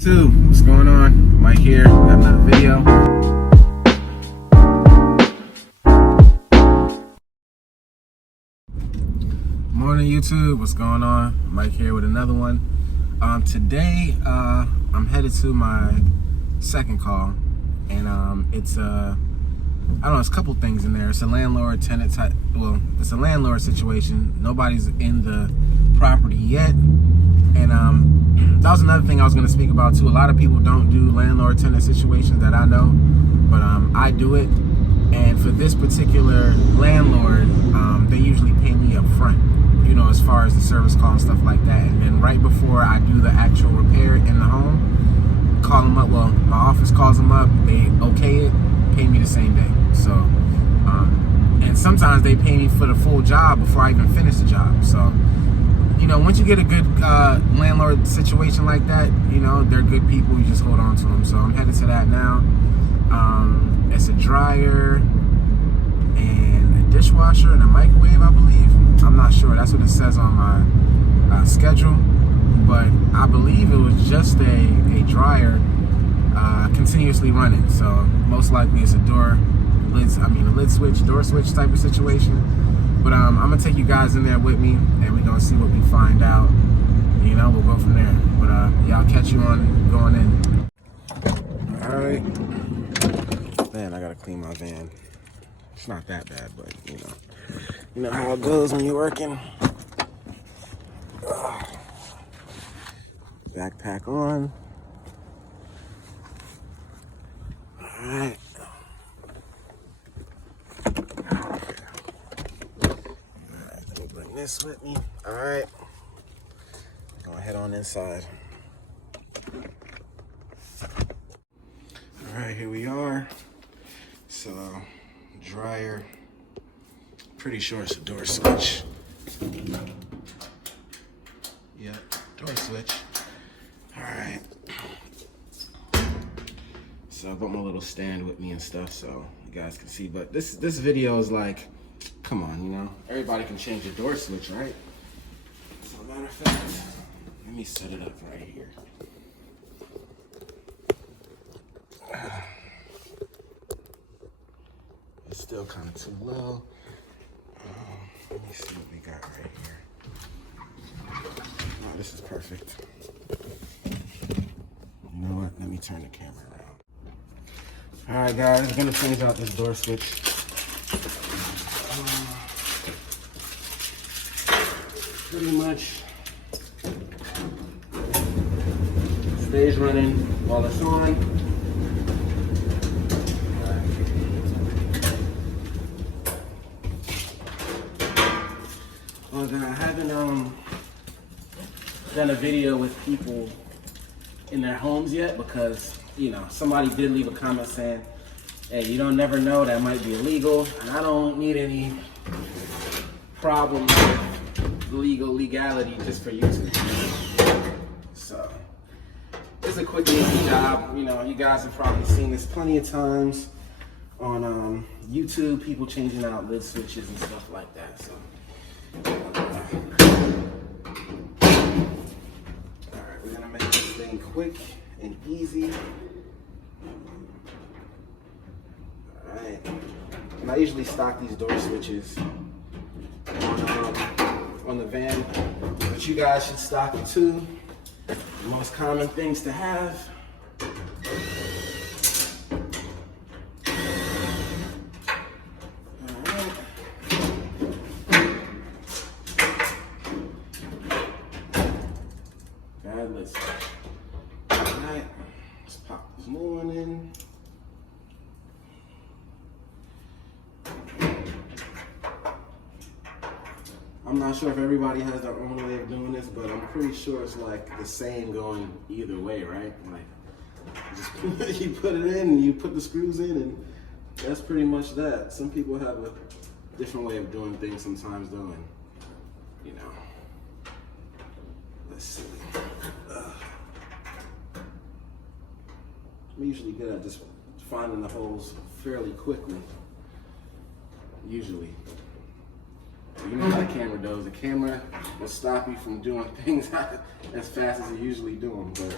What's going on? Mike here, got another video. Morning YouTube, what's going on? Mike here with another one. Today I'm headed to my second call, and it's I don't know, it's a couple things in there. It's a landlord tenant type, well, it's a landlord situation. Nobody's in the property yet, and that was another thing I was going to speak about too. A lot of people don't do landlord tenant situations that I know, but I do it. And for this particular landlord, they usually pay me up front, you know, as far as the service call and stuff like that. And then right before I do the actual repair in the home, call them up. Well, my office calls them up, they okay it, pay me the same day. So, and sometimes they pay me for the full job before I even finish the job. So, you know, once you get a good landlord situation like that, you know, they're good people, you just hold on to them. So I'm headed to that now. It's a dryer and a dishwasher and a microwave, I believe. I'm not sure, that's what it says on my schedule. But I believe it was just a dryer continuously running. So most likely it's a lid switch, door switch type of situation. But I'm gonna take you guys in there with me, and we're gonna see what we find out. You know, we'll go from there. But yeah, I'll catch you on going in. All right. Man, I gotta clean my van. It's not that bad, but you know how it goes when you're working. Backpack on. All right. This with me. All right, gonna head on inside. All right, here we are. So dryer, pretty sure it's a door switch. Yep, door switch. All right, so I brought my little stand with me and stuff so you guys can see, but this video is like, come on, you know, everybody can change a door switch, right? So, matter of fact, let me set it up right here. It's still kind of too low. Let me see what we got right here. Oh, this is perfect. You know what? Let me turn the camera around. All right, guys, I'm gonna change out this door switch. Pretty much stays running while it's on. I haven't done a video with people in their homes yet because, you know, somebody did leave a comment saying, hey, you don't never know, that might be illegal, and I don't need any problems with legality just for YouTube. So it's a quick and easy job. You know, you guys have probably seen this plenty of times on YouTube, people changing out lid switches and stuff like that. So all right, we're gonna make this thing quick and easy. All right, and I usually stock these door switches on the van, but you guys should stock it too. The most common things to have. Alright. Bad list. Alright, let's pop this new one in. I'm not sure if everybody has their own way of doing this, but I'm pretty sure it's like the same going either way, right? Like, just you put it in, and you put the screws in, and that's pretty much that. Some people have a different way of doing things sometimes, though, and you know. Let's see. I'm usually good at just finding the holes fairly quickly. Usually. You know how the camera does. The camera will stop you from doing things as fast as you usually do them, but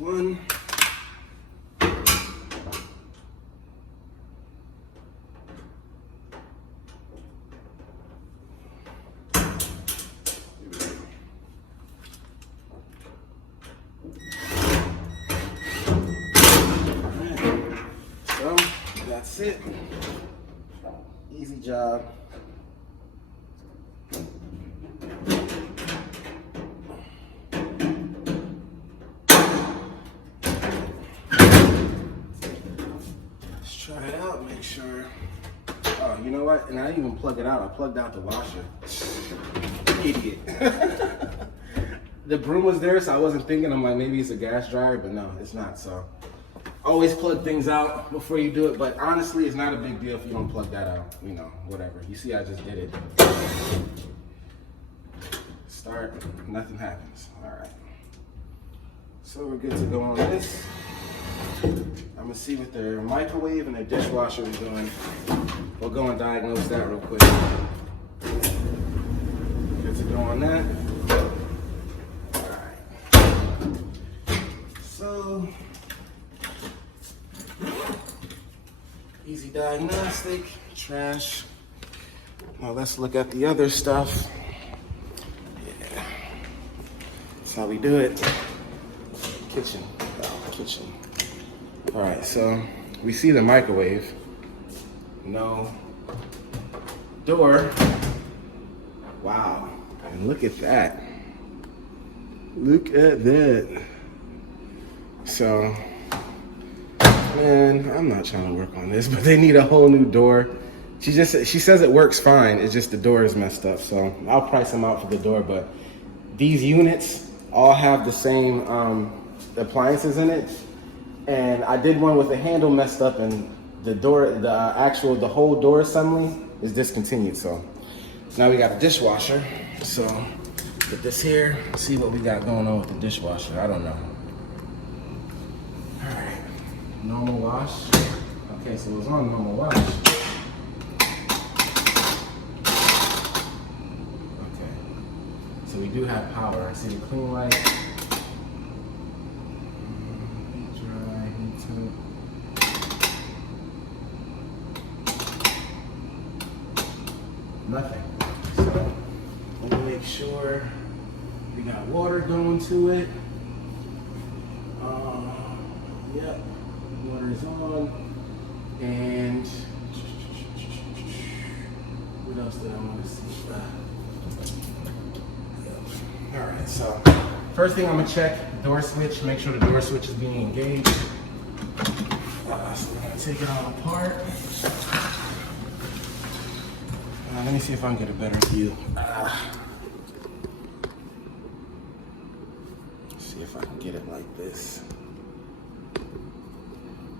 one. So that's it. Easy job. Let's try it out, make sure. Oh, you know what? And I didn't even plug it out. I plugged out the washer. Idiot. The broom was there, so I wasn't thinking. I'm like, maybe it's a gas dryer, but no, it's not. So always plug things out before you do it. But honestly, it's not a big deal if you don't plug that out. You know, whatever. You see, I just did it. Start, nothing happens. All right. So we're good to go on this. I'm gonna see what their microwave and their dishwasher is doing. We'll go and diagnose that real quick. Good to go on that. So, easy diagnostic, trash. Now let's look at the other stuff. Yeah, that's how we do it. Kitchen, kitchen. All right, so we see the microwave. No door. Wow, and look at that. Look at that. So, man, I'm not trying to work on this, but they need a whole new door. She says it works fine. It's just the door is messed up. So I'll price them out for the door, but these units all have the same appliances in it. And I did one with the handle messed up, and the door, the whole door assembly is discontinued. So now we got a dishwasher. So put this here, see what we got going on with the dishwasher. I don't know. All right, normal wash. Okay, so it was on normal wash. Okay, so we do have power. I see the clean light. Dry, heat to. Nothing. So let me make sure we got water going to it. Yep, water is on. And what else did I want to see? All right, so first thing I'm gonna check, door switch, make sure the door switch is being engaged. So we're gonna take it all apart. Let me see if I can get a better view. See if I can get it like this.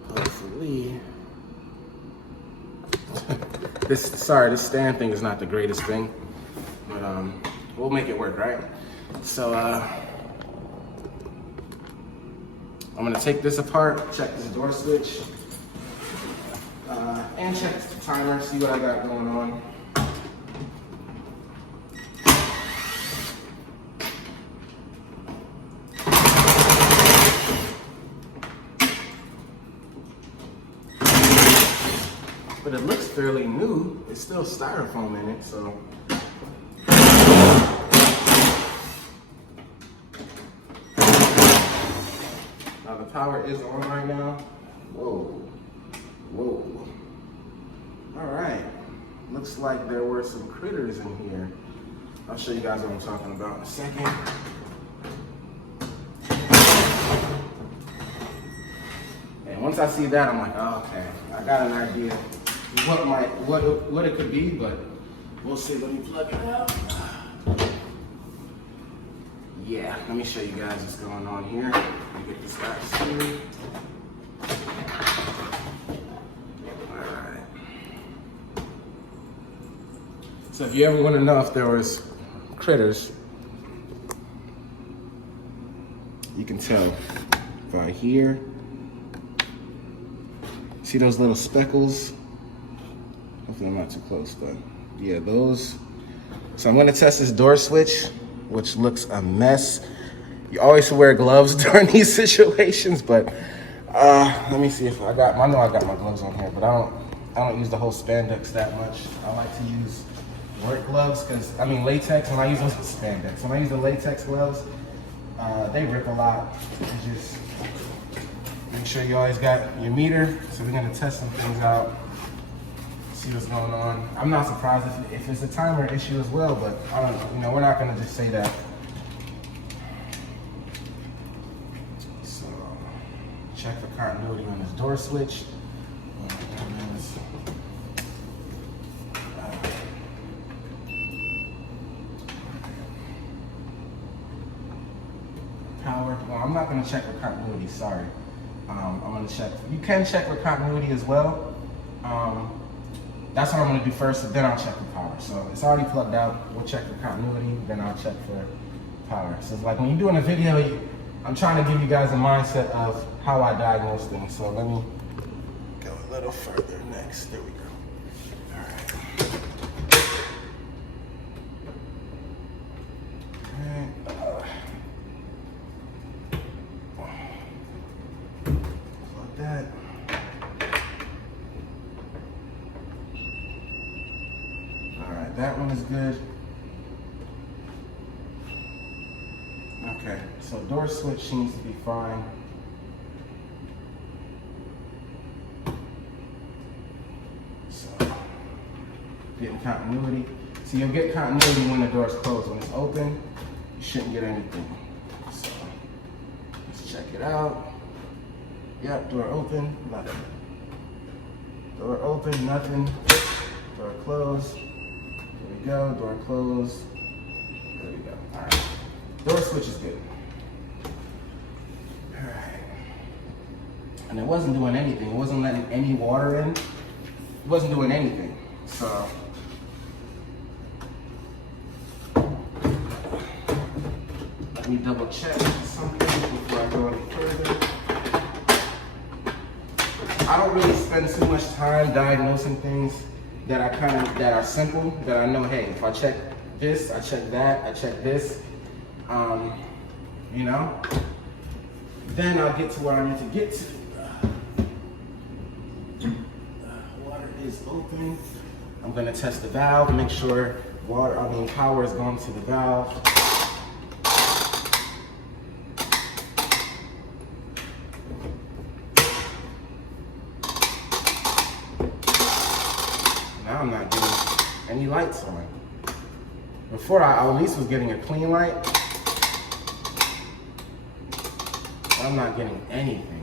Hopefully. This stand thing is not the greatest thing, but we'll make it work, right? So I'm gonna take this apart, check this door switch, and check the timer, see what I got going on. But it looks fairly new. It's still styrofoam in it, so. Now the power is on right now. Whoa, whoa. All right, looks like there were some critters in here. I'll show you guys what I'm talking about in a second. And once I see that, I'm like, oh, okay, I got an idea what it could be, but we'll see. Let me plug it out. Yeah, let me show you guys what's going on here. Let me get this guy started. Alright. So if you ever want to know if there was critters, you can tell by here. See those little speckles? Hopefully I'm not too close, but yeah, those. So I'm gonna test this door switch, which looks a mess. You always should wear gloves during these situations, but let me see if I know I got my gloves on here, but I don't use the whole spandex that much. I like to use work gloves because, I mean latex, and I use those spandex. When I use the latex gloves, they rip a lot. You just make sure you always got your meter. So we're gonna test some things out, see what's going on. I'm not surprised if it's a timer issue as well, but I don't know. You know, we're not gonna just say that. So check for continuity on this door switch. Power. Well, I'm not going to check for continuity. Sorry. I'm going to check. You can check for continuity as well. That's what I'm going to do first. Then I'll check for power. So it's already plugged out. We'll check for continuity. Then I'll check for power. So it's like when you're doing a video, I'm trying to give you guys a mindset of how I diagnose things. So let me go a little further next. There we go. All right. That. All right, that one is good. Okay, so door switch seems to be fine. So, getting continuity. So you'll get continuity when the door is closed. When it's open, you shouldn't get anything. So let's check it out. Yep, door open, nothing. Door open, nothing. Door closed. There we go, door closed. There we go, all right. Door switch is good. All right. And it wasn't doing anything. It wasn't letting any water in. It wasn't doing anything, so. Let me double check something before I go any further. I don't really spend too much time diagnosing things that are simple, that I know, hey, if I check this, I check that, I check this, you know, then I'll get to where I need to get to. Water is open. I'm gonna test the valve, make sure power is going to the valve. I'm not getting any lights on. Before I at least was getting a clean light. I'm not getting anything.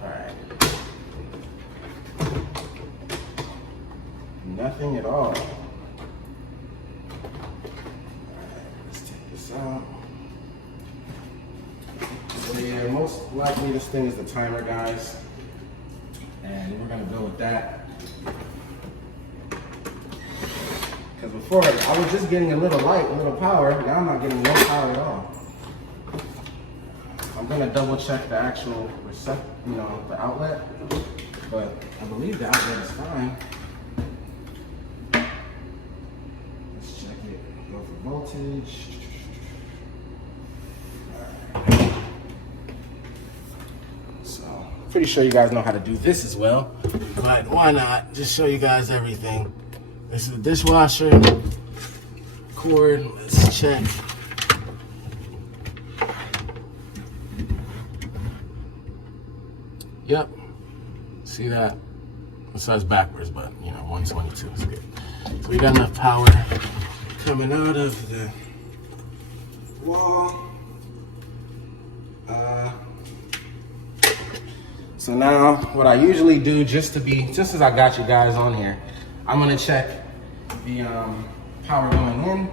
All right. Nothing at all. All right, let's take this out. So yeah, most likely this thing is the timer, guys. And we're gonna go with that. Because before, I was just getting a little light, a little power. Now I'm not getting no power at all. I'm gonna double check the actual the outlet. But I believe the outlet is fine. Let's check it. Go for voltage. Alright. So, pretty sure you guys know how to do this as well. But why not? Just show you guys everything. This is the dishwasher cord. Let's check. Yep. See that? It says backwards, but 122 is good. So we got enough power coming out of the wall. So now what I usually do, just as I got you guys on here, I'm gonna check the power going in.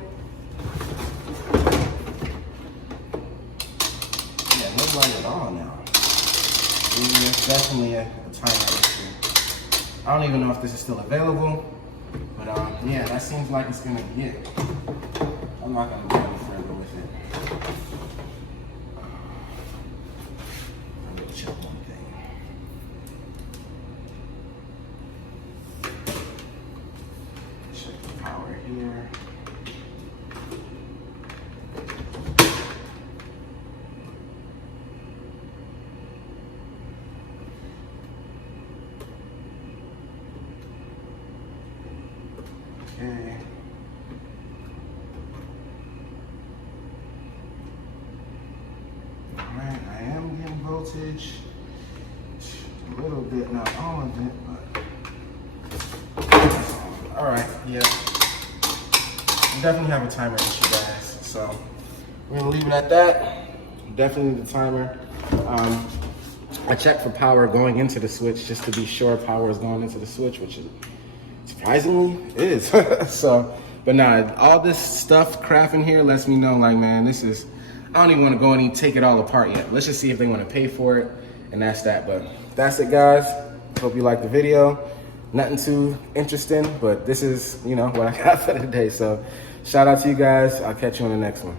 Yeah, no light at all now. It's definitely a timer issue. I don't even know if this is still available, but yeah, that seems like it's gonna be it. I'm not gonna go any further with it. I'm gonna check one thing. Check the power here. voltage. A little bit, not all of it, but all right, yeah. We definitely have a timer issue, guys. So we're gonna leave it at that. Definitely the timer. I checked for power going into the switch just to be sure power is going into the switch, which it surprisingly is. So, but nah, all this stuff crap in here lets me know, like, man, this is, I don't even want to go and take it all apart yet. Let's just see if they want to pay for it, and that's that. But that's it, guys. Hope you liked the video. Nothing too interesting, but this is, you know, what I got for today. So shout out to you guys. I'll catch you on the next one.